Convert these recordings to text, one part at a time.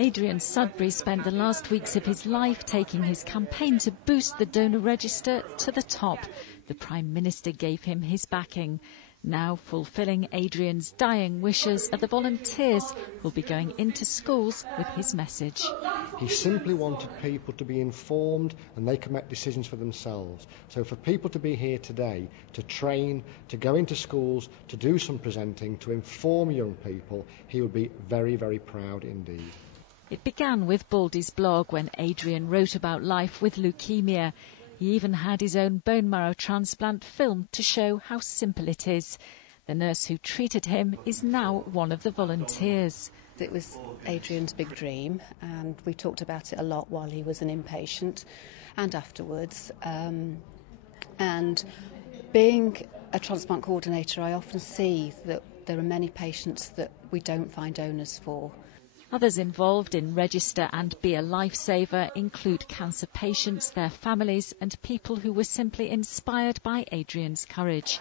Adrian Sudbury spent the last weeks of his life taking his campaign to boost the donor register to the top. The Prime Minister gave him his backing. Now, fulfilling Adrian's dying wishes, are the volunteers who'll be going into schools with his message. He simply wanted people to be informed and they can make decisions for themselves. So for people to be here today, to train, to go into schools, to do some presenting, to inform young people, he would be very, very proud indeed. It began with Baldy's blog when Adrian wrote about life with leukemia. He even had his own bone marrow transplant filmed to show how simple it is. The nurse who treated him is now one of the volunteers. It was Adrian's big dream, and we talked about it a lot while he was an inpatient and afterwards. And being a transplant coordinator, I often see that there are many patients that we don't find donors for. Others involved in Register and Be a Lifesaver include cancer patients, their families and people who were simply inspired by Adrian's courage.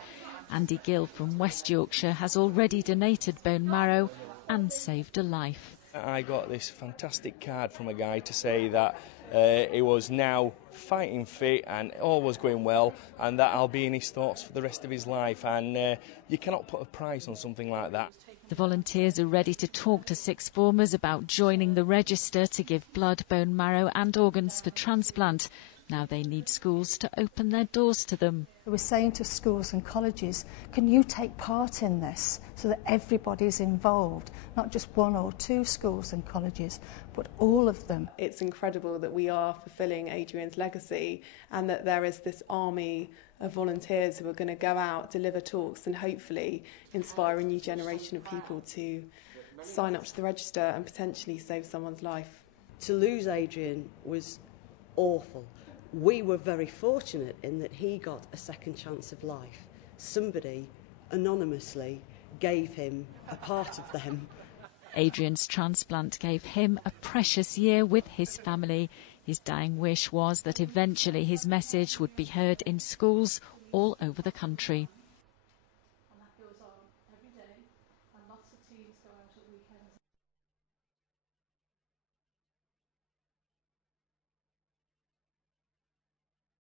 Andy Gill from West Yorkshire has already donated bone marrow and saved a life. I got this fantastic card from a guy to say that he was now fighting fit and all was going well, and that I'll be in his thoughts for the rest of his life, and you cannot put a price on something like that. The volunteers are ready to talk to sixth formers about joining the register to give blood, bone marrow and organs for transplant. Now they need schools to open their doors to them. We're saying to schools and colleges, can you take part in this so that everybody's involved, not just one or two schools and colleges, but all of them. It's incredible that we are fulfilling Adrian's legacy and that there is this army of volunteers who are going to go out, deliver talks and hopefully inspire a new generation of people to sign up to the register and potentially save someone's life. To lose Adrian was awful. We were very fortunate in that he got a second chance of life. Somebody anonymously gave him a part of them. Adrian's transplant gave him a precious year with his family. His dying wish was that eventually his message would be heard in schools all over the country.